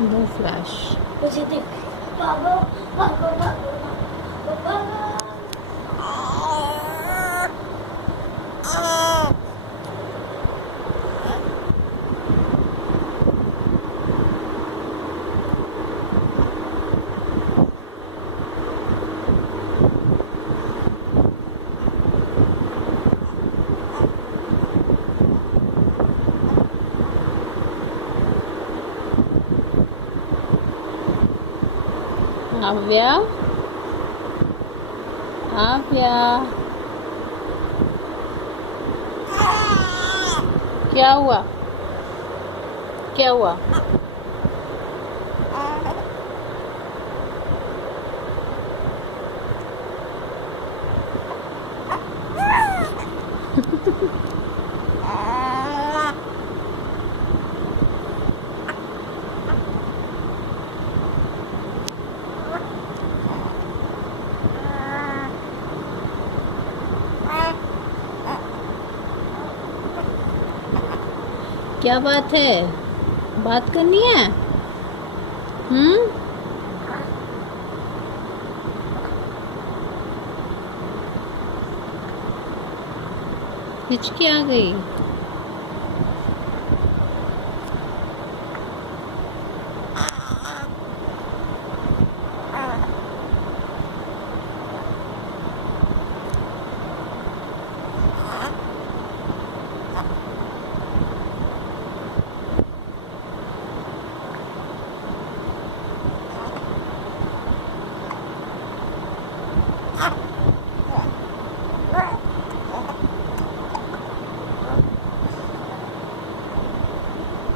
दो फ्लैश। मुझे देख। भागो भागो भागो भागो भागो। आव्या, आव्या, क्या हुआ? क्या हुआ? क्या बात है? बात करनी है? हिचकी आ गई?